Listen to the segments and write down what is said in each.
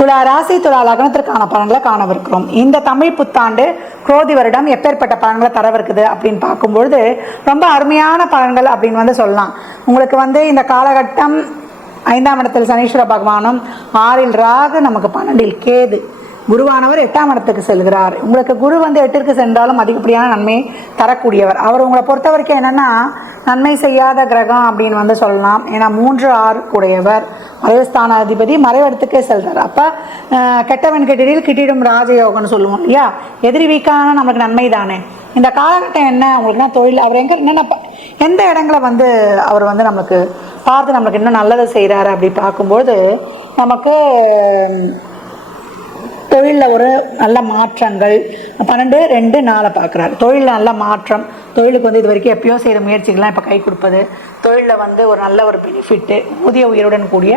துலா ராசி துலா லக்னத்திற்கான பலன்களை காணவிருக்கிறோம். இந்த தமிழ் புத்தாண்டு குரோதி வருடம் எப்பேற்பட்ட பலன்களை தரவிருக்குது அப்படின்னு பார்க்கும்பொழுது ரொம்ப அருமையான பலன்கள் அப்படின்னு வந்து சொல்லலாம். உங்களுக்கு வந்து இந்த காலகட்டம் ஐந்தாம் இடத்தில் சனீஸ்வர பகவானும் ஆறில் ராகு நமக்கு பன்னெண்டில் கேது. குருவானவர் எட்டாம் இடத்துக்கு செல்கிறார். உங்களுக்கு குரு வந்து எட்டிற்கு சென்றாலும் அதிகப்படியான நன்மையை தரக்கூடியவர். அவர் உங்களை பொறுத்த வரைக்கும் என்னென்னா நன்மை செய்யாத கிரகம் அப்படின்னு வந்து சொல்லலாம். ஏன்னா மூன்று ஆறு உடையவர். மறைவுஸ்தான அதிபதி மறைவிடத்துக்கே செல்கிறார் அப்போ கெட்டவன் கெட்டிடில் கிட்டிடும் ராஜயோகம்னு சொல்லுவோம் இல்லையா? எதிரி வீக்கான நமக்கு நன்மை தானே. இந்த காலகட்டம் என்ன? உங்களுக்குன்னா தொழில் அவர் எங்கே என்னென்ன எந்த இடங்களை வந்து அவர் வந்து நமக்கு பார்த்து நம்மளுக்கு இன்னும் நல்லதை செய்கிறாரு அப்படி பார்க்கும்போது நமக்கு தொழிலில் ஒரு நல்ல மாற்றங்கள். பன்னெண்டு ரெண்டு நாளை பார்க்குறாரு தொழிலில் நல்ல மாற்றம். தொழிலுக்கு வந்து இது வரைக்கும் எப்பயோ செய்கிற முயற்சிகள்லாம் இப்போ கை கொடுப்பது. தொழிலில் வந்து ஒரு நல்ல ஒரு பெனிஃபிட்டு ஊதிய உயர்வுடன் கூடிய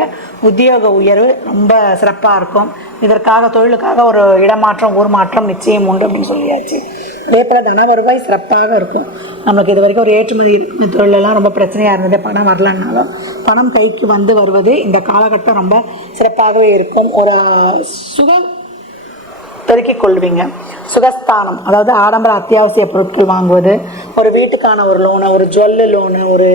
உத்தியோக உயர்வு ரொம்ப சிறப்பாக இருக்கும். இதற்காக தொழிலுக்காக ஒரு இடமாற்றம் ஊர் மாற்றம் நிச்சயம் உண்டு அப்படின்னு சொல்லியாச்சு. அதே போல் தன வருவாய் சிறப்பாக இருக்கும். நமக்கு இது வரைக்கும் ஒரு ஏற்றுமதி தொழிலெல்லாம் ரொம்ப பிரச்சனையாக இருந்தது. பணம் வரலன்னாலும் பணம் கைக்கு வந்து வருவது இந்த காலகட்டம் ரொம்ப சிறப்பாகவே இருக்கும். ஒரு சுக பெருக்கிக் கொள்வீங்க சுகஸ்தானம் அதாவது ஆடம்பர அத்தியாவசிய பொருட்கள் வாங்குவது ஒரு வீட்டுக்கான ஒரு லோனு ஒரு ஜுவல்லு லோனு ஒரு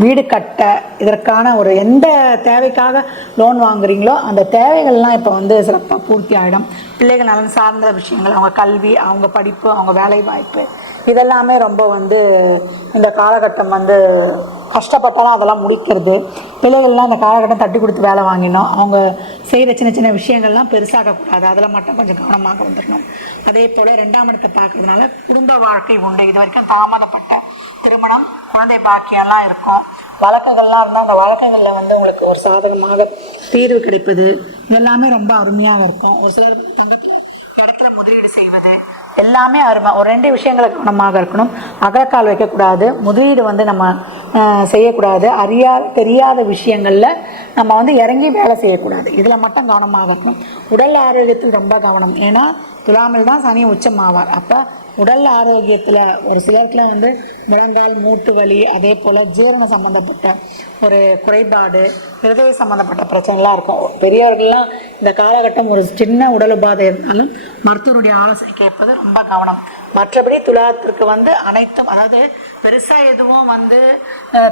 வீடு கட்ட இதற்கான ஒரு எந்த தேவைக்காக லோன் வாங்குறீங்களோ அந்த தேவைகள்லாம் இப்போ வந்து சிறப்பாக பூர்த்தி ஆகிடும் பிள்ளைகள் நலன் சார்ந்த விஷயங்கள் அவங்க கல்வி அவங்க படிப்பு அவங்க வேலை வாய்ப்பு இதெல்லாமே ரொம்ப வந்து இந்த காலகட்டம் வந்து கஷ்டப்பட்டாலும் அதெல்லாம் முடிக்கிறது. பிள்ளைகள்லாம் அந்த காலகட்டம் தட்டி கொடுத்து வேலை வாங்கினோம் அவங்க செய்கிற சின்ன சின்ன விஷயங்கள்லாம் பெருசாகக்கூடாது. அதில் மட்டும் கொஞ்சம் கவனமாக வந்துடணும் அதே போல் ரெண்டாம் இடத்தை பார்க்கறதுனால குடும்ப வாழ்க்கை உண்டு. இது வரைக்கும் தாமதப்பட்ட திருமணம் குழந்தை பாக்கியம்லாம் இருக்கும். வழக்குகள்லாம் இருந்தால் அந்த வழக்குகளில் வந்து உங்களுக்கு ஒரு சாதகமாக தீர்வு கிடைப்பது இதெல்லாமே ரொம்ப அருமையாக இருக்கும். ஒரு சிலர் இடத்துல முதலீடு செய்வது எல்லாமே அருமை. ஒரு ரெண்டு விஷயங்களை கவனமாக இருக்கணும். அகலக்கால் வைக்கக்கூடாது. முதலீடு வந்து நம்ம செய்யக்கூடாது. அறியா தெரியாத விஷயங்களில் நம்ம வந்து இறங்கி வேலை செய்யக்கூடாது. இதில் மட்டும் கவனமாக இருக்கணும் உடல் ஆரோக்கியத்தில் ரொம்ப கவனம். ஏன்னா துலாமில் தான் சனி உச்சமாவார். அப்போ உடல் ஆரோக்கியத்தில் ஒரு சிலருக்குல வந்து முழங்கால் மூட்டு வலி அதே போல் ஜீரணம் சம்மந்தப்பட்ட ஒரு குறைபாடு இருதய சம்மந்தப்பட்ட பிரச்சனைலாம் இருக்கும். பெரியவர்கள்லாம் இந்த காலகட்டம் ஒரு சின்ன உடல் உபாதை இருந்தாலும் மருத்துவருடைய ஆலோசனை கேட்பது ரொம்ப கவனம். மற்றபடி துலாத்திற்கு வந்து அனைத்தும் அதாவது பெருசாக எதுவும் வந்து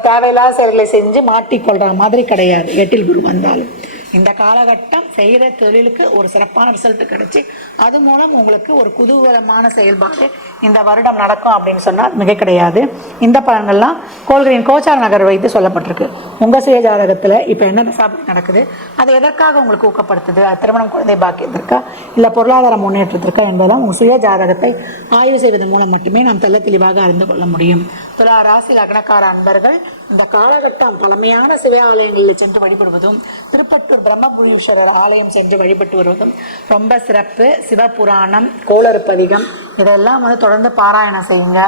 தேவையில்லாத செயல்களை செஞ்சு மாட்டிக்கொள்கிற மாதிரி கிடையாது எட்டில் குரு வந்தாலும். இந்த காலகட்டம் செய்கிற தொழிலுக்கு ஒரு சிறப்பான ரிசல்ட் கிடைச்சி அது மூலம் உங்களுக்கு ஒரு குதூகலமான செயல்பாடு இந்த வருடம் நடக்கும் அப்படின்னு சொன்னால் மிக கிடையாது. இந்த பலன்கள்லாம் கோள்களின் கோச்சார நகர் வைத்து சொல்லப்பட்டிருக்கு. உங்கள் சுய ஜாதகத்தில் இப்போ என்ன சாப்பிட நடக்குது? அது எதற்காக உங்களுக்கு ஊக்கப்படுத்துது? திருமணம் குழந்தை பாக்கியத்திற்கா இல்லை பொருளாதார முன்னேற்றத்திற்கா என்பதெல்லாம் உங்கள் சுய ஜாதகத்தை ஆய்வு செய்வதன் மூலம் மட்டுமே நாம் தெல்ல தெளிவாக அறிந்து கொள்ள முடியும். துலா ராசி லக்னக்கார அன்பர்கள் இந்த காலகட்டம் பழமையான சிவ ஆலயங்களில் சென்று வழிபடுவதும் திருப்பட்டூர் பிரம்மபுரீஸ்வரர் ஆலயம் சென்று வழிபட்டு வருவதும் ரொம்ப சிறப்பு. சிவபுராணம் கோளறுப்பதிகம் இதெல்லாம் வந்து தொடர்ந்து பாராயணம் செய்யுங்க.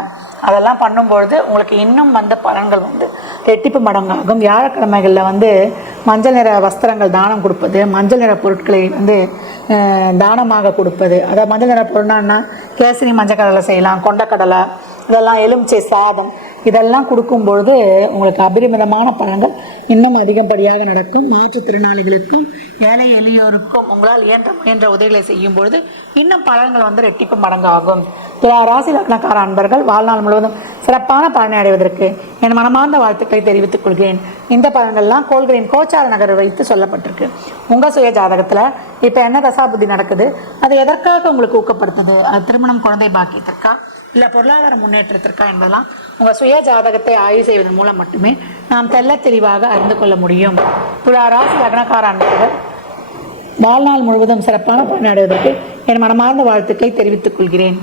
அதெல்லாம் பண்ணும்பொழுது உங்களுக்கு இன்னும் வந்த பலன்கள் வந்து ரெட்டிப்பு மடங்காகும். வியாழக்கிழமைகளில் வந்து மஞ்சள் நிற வஸ்திரங்கள் தானம் கொடுப்பது மஞ்சள் நிற பொருட்களை வந்து தானமாக கொடுப்பது. அதாவது மஞ்சள் நிற பொருள்னா கேசரி மஞ்சள் கடலை செய்யலாம் கொண்டக்கடலை இதெல்லாம் எலுமிச்சை சாதம். இதெல்லாம் கொடுக்கும் பொழுது உங்களுக்கு அபரிமிதமான பழங்கள் இன்னும் அதிகப்படியாக நடக்கும். மாற்றுத்திறனாளிகளுக்கும் ஏழை எளியோருக்கும் உங்களால் இயன்ற முயன்ற உதவிகளை செய்யும் பொழுது இன்னும் பழங்கள் வந்து ரெட்டிப்பு மடங்காகும். துலா ராசி லக்னக்கார அன்பர்கள் வாழ்நாள் முழுவதும் சிறப்பான பலனை அடைவதற்கு என் மனமார்ந்த வாழ்த்துக்களை தெரிவித்துக் கொள்கிறேன். இந்த பலன்கள்லாம் கோள்களின் கோச்சார நகர் வைத்து சொல்லப்பட்டிருக்கு. உங்கள் சுய ஜாதகத்தில் இப்போ என்ன தசாபுத்தி நடக்குது? அது எதற்காக உங்களுக்கு ஊக்கப்படுத்துது? அது திருமணம் குழந்தை பாக்கியத்திற்கா? இல்லை பொருளாதார முன்னேற்றத்திற்கா என்பதெல்லாம் உங்கள் சுய ஜாதகத்தை ஆய்வு செய்வதன் மூலம் மட்டுமே நாம் தெள்ள தெளிவாக அறிந்து கொள்ள முடியும். துலா ராசி லக்னக்கார அன்பர்கள் வாழ்நாள் முழுவதும் சிறப்பான பயனடைவதற்கு என் மனமார்ந்த வாழ்த்துக்களை தெரிவித்துக் கொள்கிறேன்.